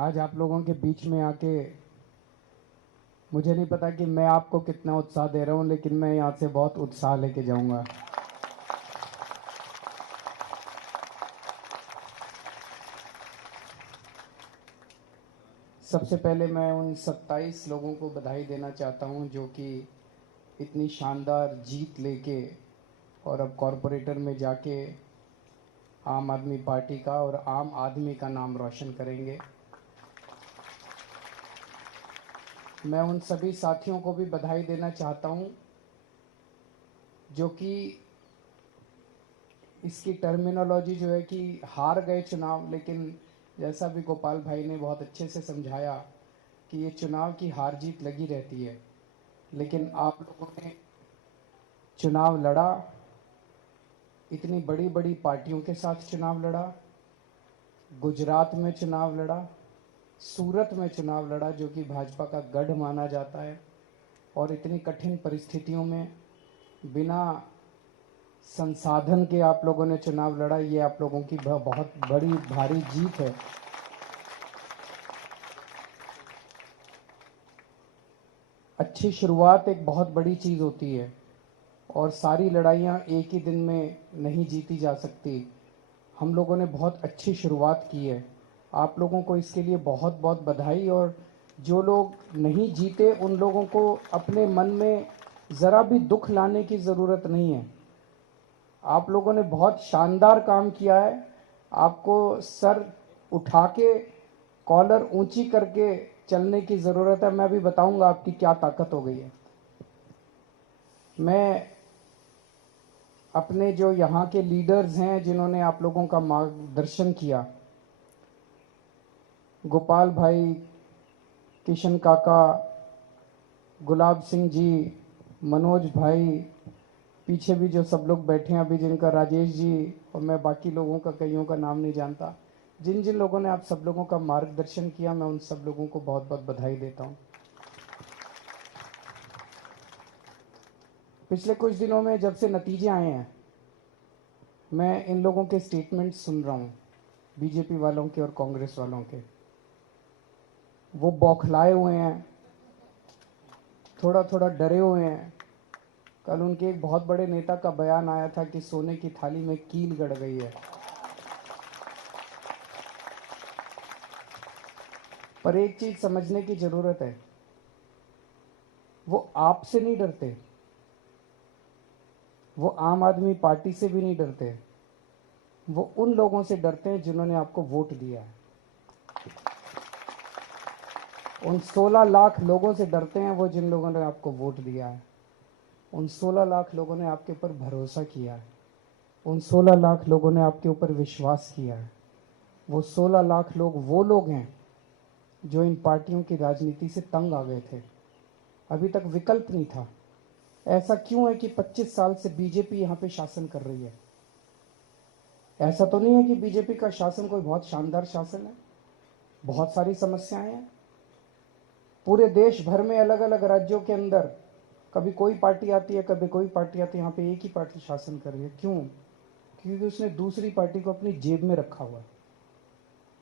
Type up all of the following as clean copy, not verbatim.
आज आप लोगों के बीच में आके मुझे नहीं पता कि मैं आपको कितना उत्साह दे रहा हूं, लेकिन मैं यहाँ से बहुत उत्साह लेके जाऊंगा। सबसे पहले मैं उन 27 लोगों को बधाई देना चाहता हूं जो कि इतनी शानदार जीत लेके और अब कॉरपोरेटर में जाके आम आदमी पार्टी का और आम आदमी का नाम रोशन करेंगे। मैं उन सभी साथियों को भी बधाई देना चाहता हूं जो कि इसकी टर्मिनोलॉजी जो है कि हार गए चुनाव, लेकिन जैसा भी गोपाल भाई ने बहुत अच्छे से समझाया कि ये चुनाव की हार जीत लगी रहती है, लेकिन आप लोगों ने चुनाव लड़ा, इतनी बड़ी बड़ी पार्टियों के साथ चुनाव लड़ा, गुजरात में चुनाव लड़ा, सूरत में चुनाव लड़ा जो कि भाजपा का गढ़ माना जाता है, और इतनी कठिन परिस्थितियों में बिना संसाधन के आप लोगों ने चुनाव लड़ा। ये आप लोगों की बहुत बड़ी भारी जीत है। अच्छी शुरुआत एक बहुत बड़ी चीज़ होती है और सारी लड़ाइयाँ एक ही दिन में नहीं जीती जा सकती। हम लोगों ने बहुत अच्छी शुरुआत की है, आप लोगों को इसके लिए बहुत बहुत बधाई। और जो लोग नहीं जीते उन लोगों को अपने मन में ज़रा भी दुख लाने की ज़रूरत नहीं है। आप लोगों ने बहुत शानदार काम किया है। आपको सर उठा के, कॉलर ऊंची करके चलने की ज़रूरत है। मैं भी बताऊंगा आपकी क्या ताकत हो गई है। मैं अपने जो यहाँ के लीडर्स हैं जिन्होंने आप लोगों का मार्गदर्शन किया, गोपाल भाई, किशन काका, गुलाब सिंह जी, मनोज भाई, पीछे भी जो सब लोग बैठे हैं अभी, जिनका राजेश जी, और मैं बाकी लोगों का कईयों का नाम नहीं जानता, जिन जिन लोगों ने आप सब लोगों का मार्गदर्शन किया, मैं उन सब लोगों को बहुत बहुत बधाई देता हूँ। पिछले कुछ दिनों में जब से नतीजे आए हैं, मैं इन लोगों के स्टेटमेंट सुन रहा हूँ, बीजेपी वालों के और कांग्रेस वालों के। वो बौखलाए हुए हैं, थोड़ा थोड़ा डरे हुए हैं। कल उनके एक बहुत बड़े नेता का बयान आया था कि सोने की थाली में कील गड़ गई है। पर एक चीज समझने की जरूरत है, वो आपसे नहीं डरते, वो आम आदमी पार्टी से भी नहीं डरते, वो उन लोगों से डरते हैं जिन्होंने आपको वोट दिया है। उन 16 लाख लोगों से डरते हैं वो जिन लोगों ने आपको वोट दिया है। उन 16 लाख लोगों ने आपके ऊपर भरोसा किया है। उन 16 लाख लोगों ने आपके ऊपर विश्वास किया है। वो 16 लाख लोग वो लोग हैं जो इन पार्टियों की राजनीति से तंग आ गए थे। अभी तक विकल्प नहीं था। ऐसा क्यों है कि 25 साल से बीजेपी यहाँ पे शासन कर रही है? ऐसा तो नहीं है कि बीजेपी का शासन कोई बहुत शानदार शासन है। बहुत सारी समस्याएं हैं पूरे देश भर में, अलग अलग राज्यों के अंदर। कभी कोई पार्टी आती है, कभी कोई पार्टी आती है, यहाँ पे एक ही पार्टी शासन कर रही है। क्यों? क्योंकि उसने दूसरी पार्टी को अपनी जेब में रखा हुआ है,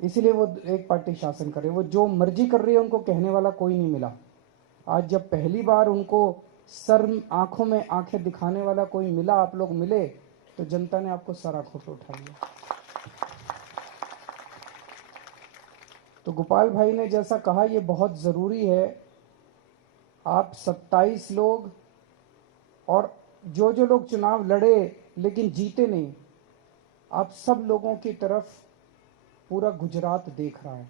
इसीलिए वो एक पार्टी शासन कर रही है। वो जो मर्जी कर रही है, उनको कहने वाला कोई नहीं मिला। आज जब पहली बार उनको सर आंखों में आंखें दिखाने वाला कोई मिला, आप लोग मिले, तो जनता ने आपको सर आंखों पे उठा लिया। तो गोपाल भाई ने जैसा कहा, ये बहुत ज़रूरी है। आप 27 लोग और जो जो लोग चुनाव लड़े लेकिन जीते नहीं, आप सब लोगों की तरफ पूरा गुजरात देख रहा है।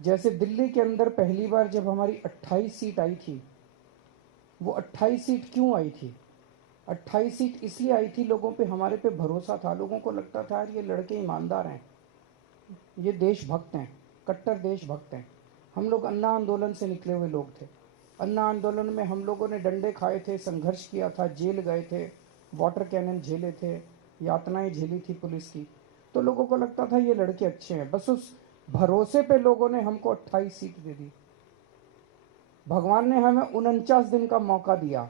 जैसे दिल्ली के अंदर पहली बार जब हमारी 28 सीट आई थी, वो 28 सीट क्यों आई थी? 28 सीट इसलिए आई थी, लोगों पे हमारे पे भरोसा था। लोगों को लगता था यार ये लड़के ईमानदार हैं, ये देशभक्त हैं, कट्टर देशभक्त हैं। हम लोग अन्ना आंदोलन से निकले हुए लोग थे। अन्ना आंदोलन में हम लोगों ने डंडे खाए थे, संघर्ष किया था, जेल गए थे, वाटर कैनन झेले थे, यातनाएं झेली थी पुलिस की। तो लोगों को लगता था ये लड़के अच्छे हैं। बस उस भरोसे पे लोगों ने हमको 28 सीट दे दी। भगवान ने हमें 49 दिन का मौका दिया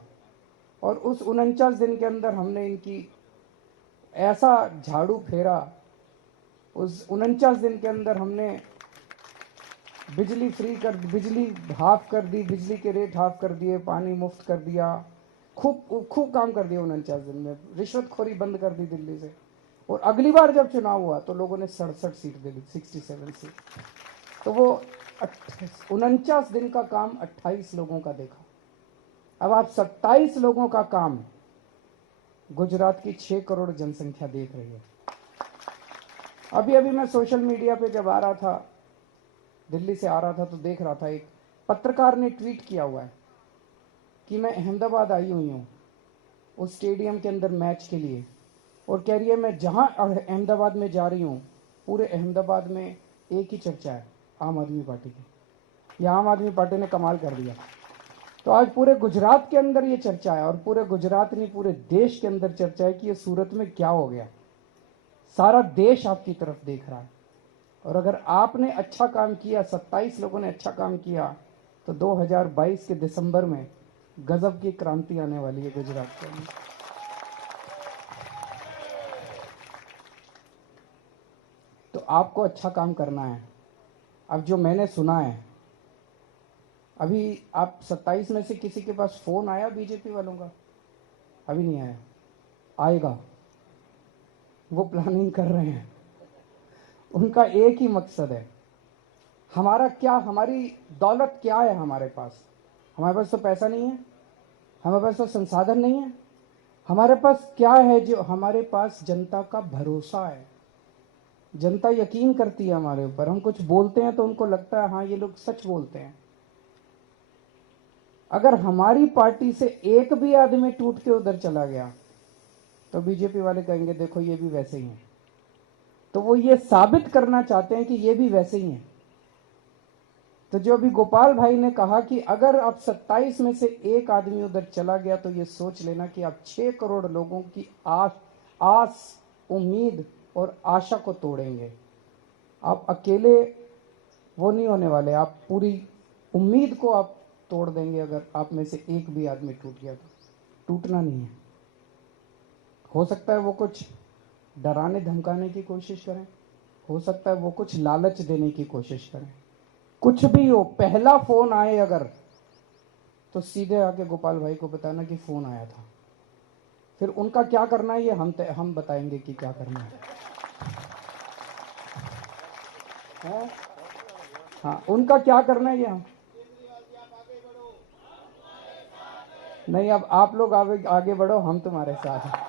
और उस 49 दिन के अंदर हमने इनकी ऐसा झाड़ू फेरा उस 49 दिन के अंदर हमने बिजली हाफ कर दी, बिजली के रेट हाफ कर दिए, पानी मुफ्त कर दिया, खूब खूब काम कर दिया 49 दिन में। रिश्वतखोरी बंद कर दी दिल्ली से। और अगली बार जब चुनाव हुआ तो लोगों ने 67 सीट दे दी, 67 सीट। तो वो 49 दिन का काम 28 लोगों का देखा। अब आप 27 लोगों का काम गुजरात की 6 करोड़ जनसंख्या देख रही है। अभी अभी मैं सोशल मीडिया पे जब आ रहा था, दिल्ली से आ रहा था, तो देख रहा था एक पत्रकार ने ट्वीट किया हुआ है कि मैं अहमदाबाद आई हुई हूँ उस स्टेडियम के अंदर मैच के लिए, और कह रही है मैं जहाँ अहमदाबाद में जा रही हूँ पूरे अहमदाबाद में एक ही चर्चा है, आम आदमी पार्टी की। यह आम आदमी पार्टी ने कमाल कर दिया। तो आज पूरे गुजरात के अंदर ये चर्चा है, और पूरे गुजरात नहीं पूरे देश के अंदर चर्चा है कि ये सूरत में क्या हो गया। सारा देश आपकी तरफ देख रहा है। और अगर आपने अच्छा काम किया, 27 लोगों ने अच्छा काम किया, तो 2022 के दिसंबर में गजब की क्रांति आने वाली है गुजरात के अंदर। तो आपको अच्छा काम करना है। अब जो मैंने सुना है, अभी आप 27 में से किसी के पास फोन आया बीजेपी वालों का? अभी नहीं आया, आएगा। वो प्लानिंग कर रहे हैं। उनका एक ही मकसद है, हमारा क्या, हमारी दौलत क्या है हमारे पास? हमारे पास तो पैसा नहीं है, हमारे पास तो संसाधन नहीं है। हमारे पास क्या है? जो हमारे पास जनता का भरोसा है। जनता यकीन करती है हमारे ऊपर। हम कुछ बोलते हैं तो उनको लगता है हाँ ये लोग सच बोलते हैं। अगर हमारी पार्टी से एक भी आदमी टूट के उधर चला गया तो बीजेपी वाले कहेंगे देखो ये भी वैसे ही हैं। तो वो ये साबित करना चाहते हैं कि ये भी वैसे ही हैं। तो जो अभी गोपाल भाई ने कहा कि अगर आप 27 में से एक आदमी उधर चला गया तो ये सोच लेना कि आप 6 करोड़ लोगों की आस, उम्मीद और आशा को तोड़ेंगे। आप अकेले वो नहीं होने वाले, आप पूरी उम्मीद को आप तोड़ देंगे। अगर आप में से एक भी आदमी टूट गया तो टूटना नहीं है। हो सकता है वो कुछ डराने धमकाने की कोशिश करें, हो सकता है वो कुछ लालच देने की कोशिश करें, कुछ भी हो। पहला फोन आए अगर, तो सीधे आके गोपाल भाई को बताना कि फोन आया था। फिर उनका क्या करना है ये हम बताएंगे कि क्या करना है। हाँ, उनका क्या करना है ये हम नहीं। अब आप लोग आगे बढ़ो, हम तुम्हारे साथ हैं।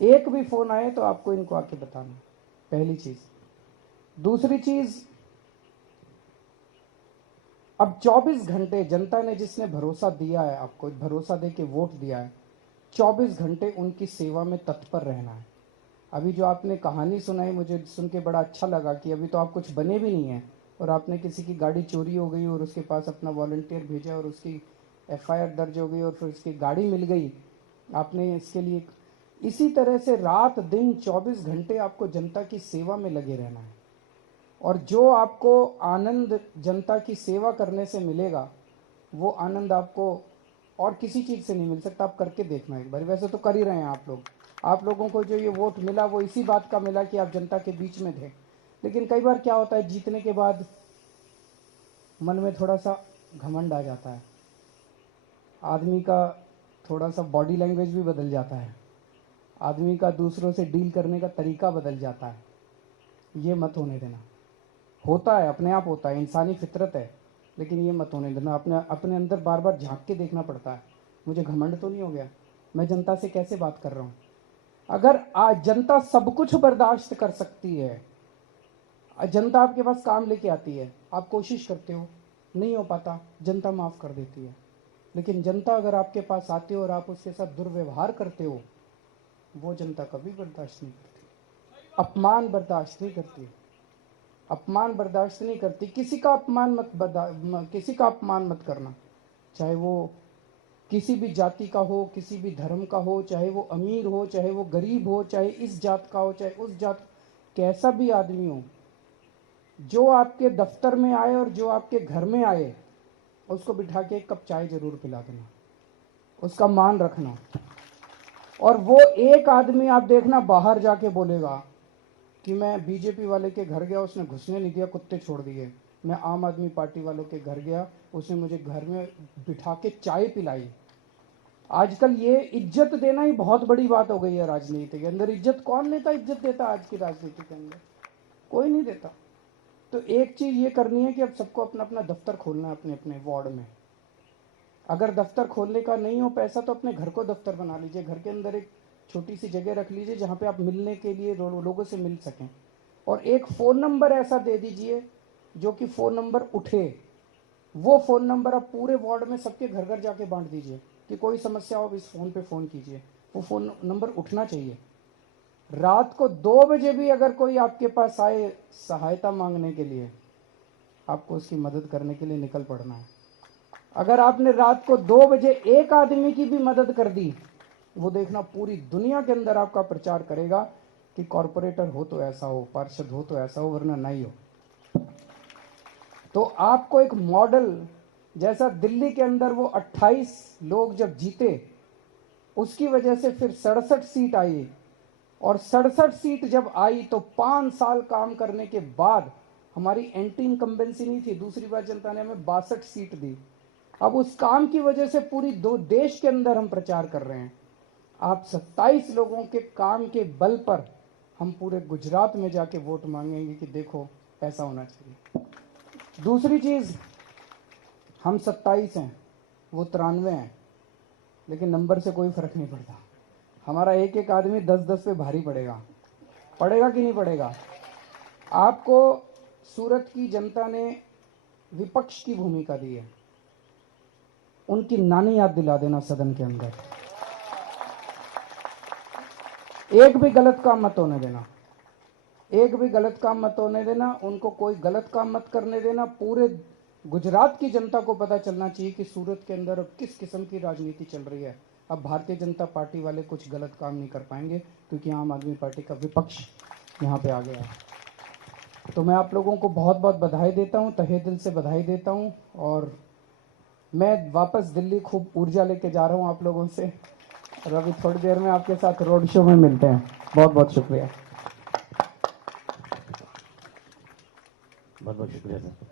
एक भी फोन आए तो आपको इनको आके बताना, पहली चीज। दूसरी चीज, अब 24 घंटे जनता ने जिसने भरोसा दिया है आपको, भरोसा दे के वोट दिया है, 24 घंटे उनकी सेवा में तत्पर रहना है। अभी जो आपने कहानी सुनाई मुझे सुन के बड़ा अच्छा लगा कि अभी तो आप कुछ बने भी नहीं हैं और आपने किसी की गाड़ी चोरी हो गई और उसके पास अपना वॉलंटियर भेजा और उसकी एफआईआर दर्ज हो गई और फिर उसकी गाड़ी मिल गई। आपने इसके लिए इसी तरह से रात दिन 24 घंटे आपको जनता की सेवा में लगे रहना है। और जो आपको आनंद जनता की सेवा करने से मिलेगा वो आनंद आपको और किसी चीज़ से नहीं मिल सकता। आप करके देखना एक बार। वैसे तो कर ही रहे हैं आप लोग। आप लोगों को जो ये वोट मिला वो इसी बात का मिला कि आप जनता के बीच में थे। लेकिन कई बार क्या होता है, जीतने के बाद मन में थोड़ा सा घमंड आ जाता है, आदमी का थोड़ा सा बॉडी लैंग्वेज भी बदल जाता है, आदमी का दूसरों से डील करने का तरीका बदल जाता है। ये मत होने देना। होता है, अपने आप होता है, इंसानी फितरत है, लेकिन ये मत होने देना। अपने अंदर बार बार झांक के देखना पड़ता है, मुझे घमंड तो नहीं हो गया, मैं जनता से कैसे बात कर रहा हूँ। अगर आज जनता सब कुछ बर्दाश्त कर सकती है, जनता आपके पास काम लेके आती है, आप कोशिश करते हो, नहीं हो पाता, जनता माफ़ कर देती है। लेकिन जनता अगर आपके पास आती हो और आप उसके साथ दुर्व्यवहार करते हो, वो जनता कभी बर्दाश्त नहीं करती। अपमान बर्दाश्त नहीं करती, अपमान बर्दाश्त नहीं करती। किसी का अपमान मत करना, चाहे वो किसी भी जाति का हो, किसी भी धर्म का हो, चाहे वो अमीर हो, चाहे वो गरीब हो, चाहे इस जात का हो, चाहे उस जात, कैसा भी आदमी हो। जो आपके दफ्तर में आए और जो आपके घर में आए, उसको बिठा के एक कप चाय जरूर पिला देना, उसका मान रखना। और वो एक आदमी आप देखना बाहर जाके बोलेगा कि मैं बीजेपी वाले के घर गया, उसने घुसने नहीं दिया, कुत्ते छोड़ दिए। मैं आम आदमी पार्टी वालों के घर गया, उसने मुझे घर में बिठा के चाय पिलाई। आजकल ये इज्जत देना ही बहुत बड़ी बात हो गई है राजनीति के अंदर। इज्जत कौन लेता, इज्जत देता आज की राजनीति के अंदर? कोई नहीं देता। तो एक चीज ये करनी है कि अब सबको अपना अपना दफ्तर खोलना है अपने अपने वार्ड में। अगर दफ्तर खोलने का नहीं हो पैसा तो अपने घर को दफ्तर बना लीजिए, घर के अंदर एक छोटी सी जगह रख लीजिए जहाँ पे आप मिलने के लिए लोगों से मिल सकें। और एक फ़ोन नंबर ऐसा दे दीजिए जो कि फ़ोन नंबर उठे। वो फ़ोन नंबर आप पूरे वार्ड में सबके घर घर जाके बांट दीजिए कि कोई समस्या हो इस फ़ोन पे फ़ोन कीजिए। वो फ़ोन नंबर उठना चाहिए। रात को 2 बजे भी अगर कोई आपके पास आए सहायता मांगने के लिए, आपको उसकी मदद करने के लिए निकल पड़ना है। अगर आपने रात को 2 बजे एक आदमी की भी मदद कर दी, वो देखना पूरी दुनिया के अंदर आपका प्रचार करेगा कि कॉरपोरेटर हो तो ऐसा हो, पार्षद हो तो ऐसा हो, वरना नहीं हो। तो आपको एक मॉडल, जैसा दिल्ली के अंदर वो 28 लोग जब जीते, उसकी वजह से फिर 67 सीट आई। और 67 सीट जब आई तो 5 साल काम करने के बाद हमारी एंटी इनकम्बेंसी नहीं थी, दूसरी बार जनता ने हमें 62 सीट दी। अब उस काम की वजह से पूरी दो देश के अंदर हम प्रचार कर रहे हैं। आप 27 लोगों के काम के बल पर हम पूरे गुजरात में जाके वोट मांगेंगे कि देखो ऐसा होना चाहिए। दूसरी चीज, हम 27 हैं, वो 93 हैं, लेकिन नंबर से कोई फर्क नहीं पड़ता। हमारा एक एक आदमी 10-10 पे भारी पड़ेगा। पड़ेगा कि नहीं पड़ेगा? आपको सूरत की जनता ने विपक्ष की भूमिका दी है, उनकी नानी याद दिला देना सदन के अंदर। एक भी गलत काम मत होने देना, एक भी गलत काम मत होने देना, उनको कोई गलत काम मत करने देना। पूरे गुजरात की जनता को पता चलना चाहिए कि सूरत के अंदर अब किस किस्म की राजनीति चल रही है। अब भारतीय जनता पार्टी वाले कुछ गलत काम नहीं कर पाएंगे क्योंकि आम आदमी पार्टी का विपक्ष यहाँ पे आ गया है। तो मैं आप लोगों को बहुत बहुत बधाई देता हूँ, तहे दिल से बधाई देता हूँ। और मैं वापस दिल्ली खूब ऊर्जा लेके जा रहा हूँ आप लोगों से, और अभी थोड़ी देर में आपके साथ रोड शो में मिलते हैं। बहुत बहुत शुक्रिया। बहुत बहुत शुक्रिया सर।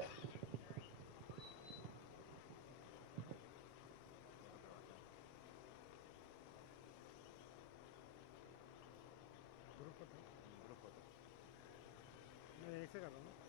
मैं एक से कर रहा हूँ।